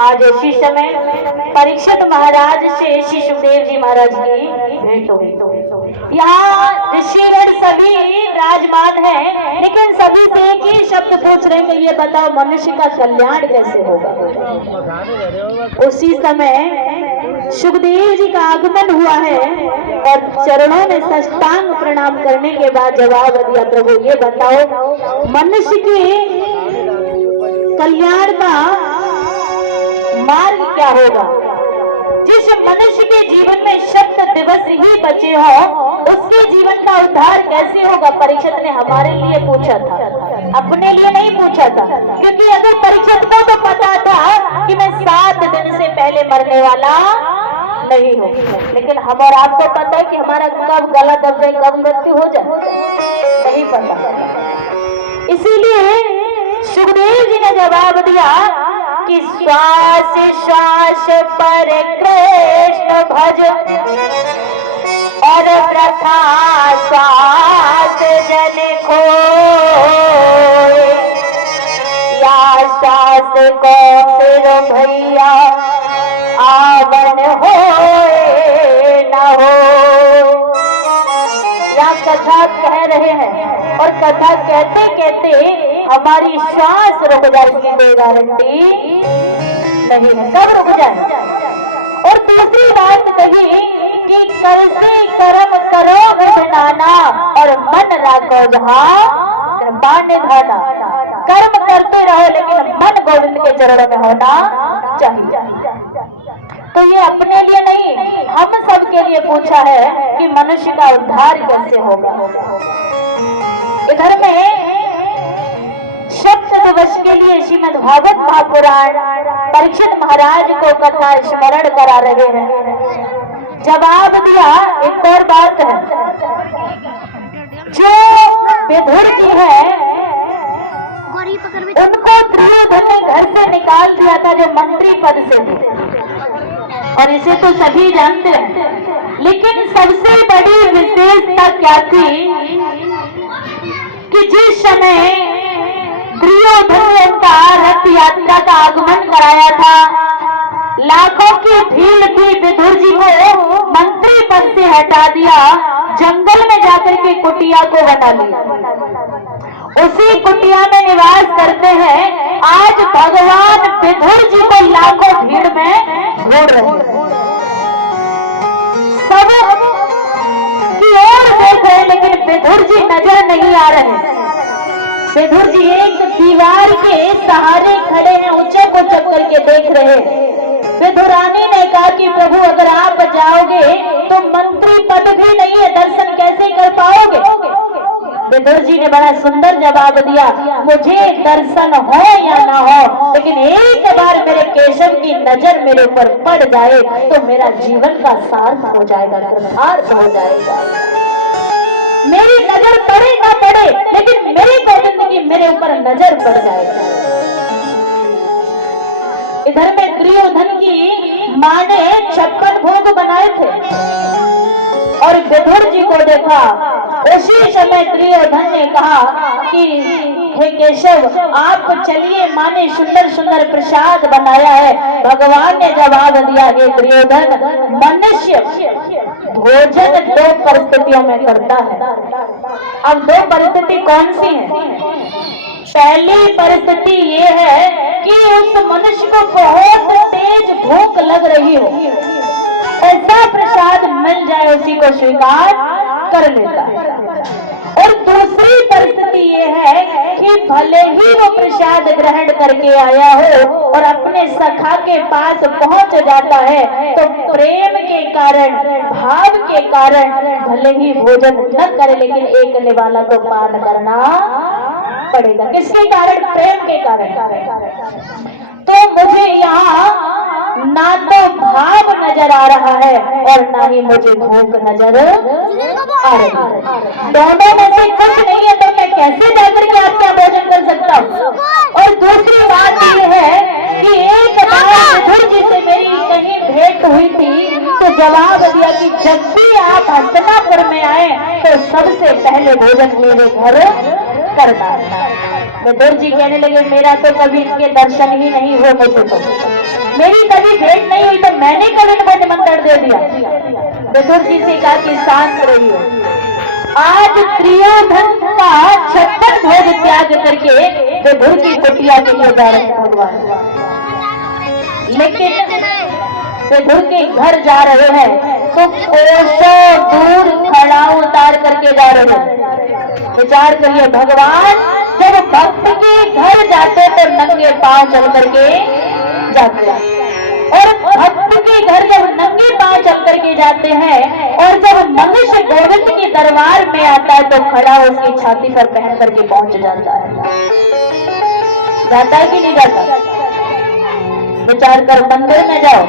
आज इसी समय परीक्षित महाराज से श्री सुखदेव जी महाराज की भेंट हुई। यहाँ ऋषिगण सभी विराजमान हैं, लेकिन सभी से एक ही शब्द पूछ रहे हैं कि ये बताओ मनुष्य का कल्याण कैसे होगा। उसी समय सुखदेव जी का आगमन हुआ है और चरणों में साष्टांग प्रणाम करने के बाद जवाब दिया, प्रभु ये बताओ मनुष्य के कल्याण का मार्ग क्या होगा। जिस मनुष्य के जीवन में 7 दिवस ही बचे हो उसके जीवन का उद्धार कैसे होगा। परीक्षित ने हमारे लिए पूछा था, अपने लिए नहीं पूछा था, क्योंकि अगर परीक्षित को तो पता था कि मैं 7 दिन से पहले मरने वाला नहीं हूँ, लेकिन हम और आपको पता है कि हमारा कब गला दब जाए, कब मृत्यु हो जाए, नहीं पता। इसीलिए सुखदेव जी ने जवाब दिया कि श्वास श्वास पर कृष्ण भज और प्रथा श्वास जन खोए, या श्वास को फिर भैया आवन होए न हो। या कथा कह रहे हैं और कथा कहते कहते हमारी श्वास रुक जाएगी, कोई गारंटी नहीं है कब रुक जाए। और दूसरी बात कही बिनाना और मन राखो जहाँ कृपा निधाना। कर्म करते रहो लेकिन मन गोविंद के चरणों में होना चाहिए। तो ये अपने लिए नहीं, हम सब के लिए पूछा है कि मनुष्य का उद्धार कैसे होगा। इधर में सप्तदिवस के लिए श्रीमद् भागवत महापुराण परीक्षित महाराज को कथा स्मरण करा रहे हैं। जवाब दिया। एक और बात है, जो विदुर जी है उनको दुर्योधन ने घर से निकाल दिया था, जो मंत्री पद से थे, और इसे तो सभी जानते हैं। लेकिन सबसे बड़ी विशेषता क्या थी कि जिस समय दुर्योधन ने उनका रथ यात्रा का आगमन कराया था, लाखों की भीड़ थी, विदुर जी को मंत्री पद से हटा दिया, जंगल में जाकर के कुटिया को बना लिया। उसी कुटिया में निवास करते हैं। आज भगवान विदुर जी को लाखों भीड़ में ढूंढ रहे हैं, सब की ओर देख रहे, लेकिन विदुर जी नजर नहीं आ रहे। विदुर जी एक दीवार के सहारे खड़े हैं, उचक उचक करके देख रहे हैं। विदुरानी ने कहा कि प्रभु अगर आप जाओगे तो मंत्री पद भी नहीं है, दर्शन कैसे कर पाओगे। विदुर जी ने बड़ा सुंदर जवाब दिया, मुझे दर्शन हो या ना हो, लेकिन एक बार मेरे केशव की नजर मेरे ऊपर पड़ जाए तो मेरा जीवन का सार्थ हो जाएगा, कृतार्थ हो जाएगा। मेरी नजर पड़े ना पड़े, लेकिन मेरे गोविंद की मेरे ऊपर नजर पड़ जाएगी। इधर में दुर्योधन की मां ने 56 भोग बनाए थे और विदुर जी को देखा। उसी समय दुर्योधन ने कहा कि हे केशव, आप चलिए, मां ने सुंदर सुंदर प्रसाद बनाया है। भगवान ने जवाब दिया, हे दुर्योधन, मनुष्य भोजन 2 परिस्थितियों में करता है। अब 2 परिस्थिति कौन सी है? पहली परिस्थिति ये है कि उस मनुष्य को बहुत तेज भूख लग रही हो, ऐसा प्रसाद मिल जाए उसी को स्वीकार कर लेता है। और दूसरी परिस्थिति ये है कि भले ही वो प्रसाद ग्रहण करके आया हो और अपने सखा के पास पहुंच जाता है तो प्रेम के कारण, भाव के कारण भले ही भोजन न करे, लेकिन एक निवाला को पान करना पड़ेगा। किसके कारण? प्रेम के कारण। तो मुझे यहाँ ना तो भाव नजर आ रहा है और ना ही मुझे भूख नजर आ रही है। दोनों में से कुछ नहीं है, तो मैं कैसे जाकर के आपका भोजन कर सकता हूँ? और दूसरी बात यह है कि एक बार विदुर जी से मेरी कहीं भेंट हुई थी, तो जवाब दिया कि जब भी आप हस्तिनापुर में आए तो सबसे पहले भोजन मेरे घर करना। विदुर जी कहने लगे, मेरा तो कभी इनके दर्शन ही नहीं हुए, मुझे तो मेरी कभी भेंट नहीं हुई, तो मैंने कभी इनको निमंत्रण दे दिया। विदुर जी से कहा कि शांत रहिए। आज दुर्योधन का 56 भोग त्याग करके विदुर की कुटिया के लिए जा रहे हैं भगवान, लेकिन विदुर के घर जा रहे हैं तो कोसों दूर खड़ा उतार करके जा रहे हैं। विचार करिए, भगवान जब भक्त के घर जाते तो नंगे पांव चल करके जाते हैं, और भक्त के घर जब नंगे पांव चल करके जाते हैं, और जब मनुष्य गोविंद के दरबार में आता है तो खड़ा उसकी छाती पर पहन करके पहुंच जाता है। जाता है कि नहीं जाता? विचार कर, मंदिर में जाओ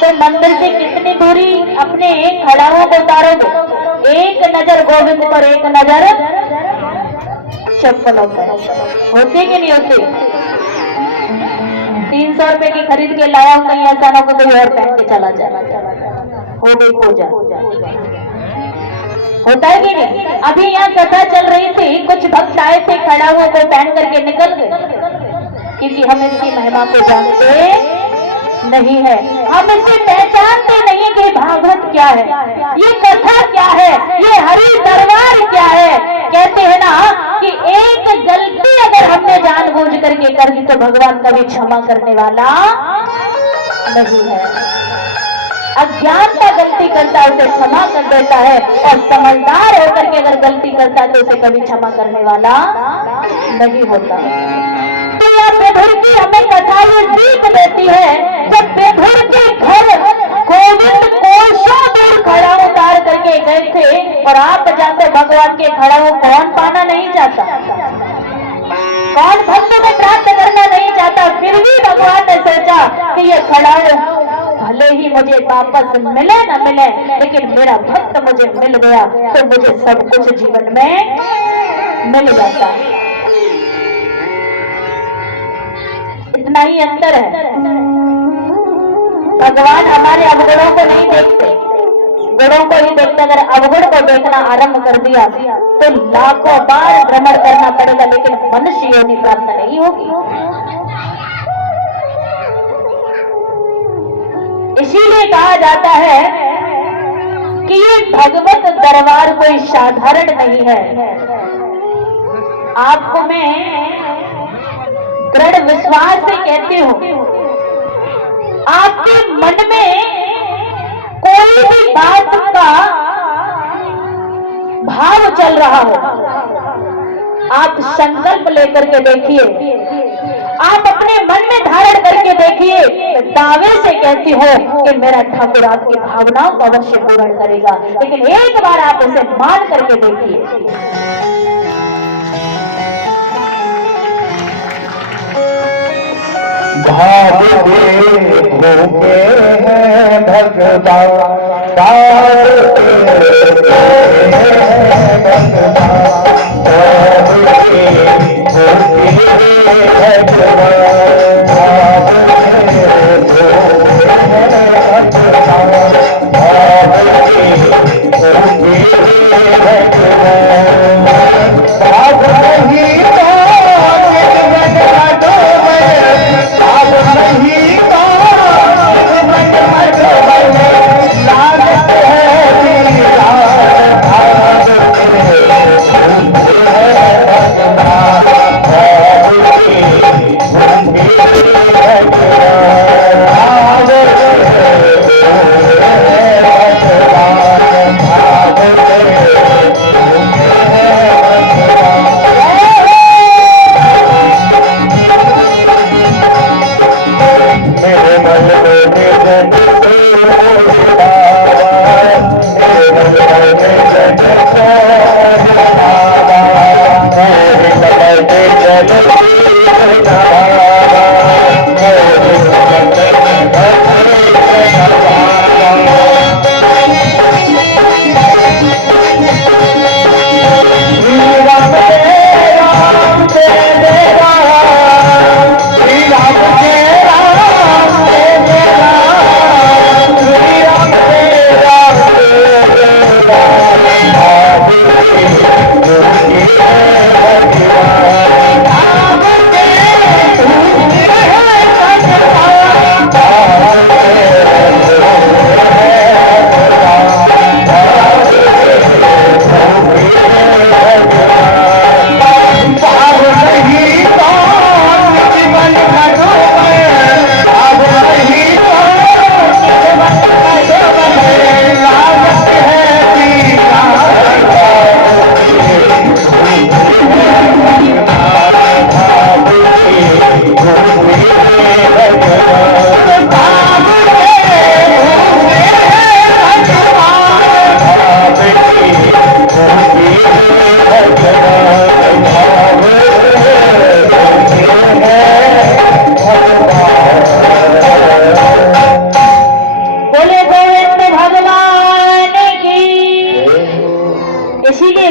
तो मंदिर से कितनी दूरी अपने खड़ाओं को उतारोगे? एक नजर गोविंद पर, एक नजर चप्पलों पर। होते कि नहीं होते? 300 रुपए की खरीद के लाया हूं, कहीं ऐसा ना को कोई और पहन के चला जाए, हो गई पूजा। होता है कि नहीं? अभी यहाँ कथा चल रही थी, कुछ भक्त आए थे, खड़ाओं को पहन करके निकल गए, क्योंकि हम इसकी महिमा को जानते नहीं है, हम इसे पहचानते नहीं कि भागवत क्या है, ये कथा क्या है, ये हरि दरबार क्या है। कहते हैं ना कि एक गलती अगर हमने जानबूझ करके कर दी तो भगवान कभी क्षमा करने वाला नहीं है। अज्ञानता गलती करता है उसे क्षमा कर देता है, और समझदार होकर के अगर गलती करता है तो उसे कभी क्षमा करने वाला नहीं होता। तो यह बेघर की हमें कथा ये सीख देती है, जब बेघर के घर गोविंद कोसों दूर खड़ा उतार करके गए थे, और आप जानते भगवान के खड़ा हो कौन पाना नहीं चाहता, कौन भक्त को प्राप्त करना नहीं चाहता, फिर भी भगवान ने सोचा कि ये खड़ा भले ही मुझे वापस मिले न मिले, लेकिन मेरा भक्त मुझे मिल गया तो मुझे सब कुछ जीवन में मिल जाता है। इतना ही अंतर है। भगवान हमारे अवगुणों को नहीं देखते, गुणों को ही देखते। अगर अवगुण को देखना आरंभ कर दिया तो लाखों बार भ्रमण करना पड़ेगा, लेकिन मनुष्य योनि प्राप्त नहीं होगी। इसीलिए कहा जाता है कि ये भगवत दरबार कोई साधारण नहीं है। आपको मैं दृढ़ विश्वास से कहती हूँ, आपके मन में कोई भी बात का भाव चल रहा हो, आप संकल्प लेकर के देखिए, आप अपने मन में धारण करके देखिए, दावे से कहती हो कि मेरा ठाकुर आपकी भावनाओं को अवश्य पूर्ण करेगा। लेकिन एक बार आप उसे मान करके देखिए। भाव भूखे हैं भगवान,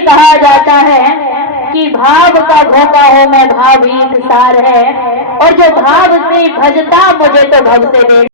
कहा जाता है कि भाव का धोखा हो मैं भावहीन सार है, और जो भाव से भजता मुझे तो भव से दे।